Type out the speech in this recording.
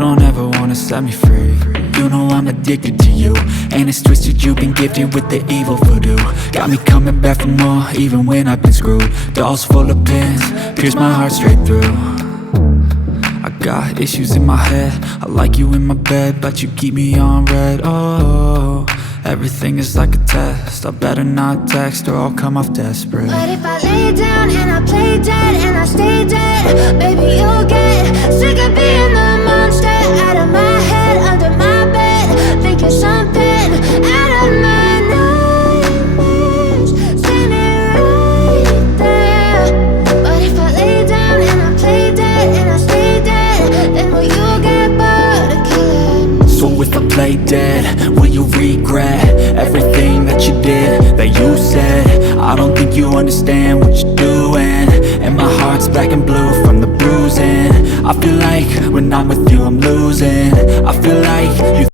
don't ever wanna set me free. You know I'm addicted to you, and it's twisted, you've been gifted with the evil voodoo. Got me coming back for more, even when I've been screwed. Dolls full of pins, pierce my heart straight through. I got issues in my head, I like you in my bed, but you keep me on red. Oh, everything is like a test, I better not text or I'll come off desperate. But if I lay down and I play dead and I stay dead, baby, you'll get sick of being the monster out of my head, under my bed, thinking something out of my nightmares, standing right there. But if I lay down and I play dead and I stay dead, then will you get bored of killing me? So if I play dead, will you regret everything that you did, that you said? I don't think you understand what you're doing, and my heart's black and blue from the bruising. I feel like when I'm with you I'm losing.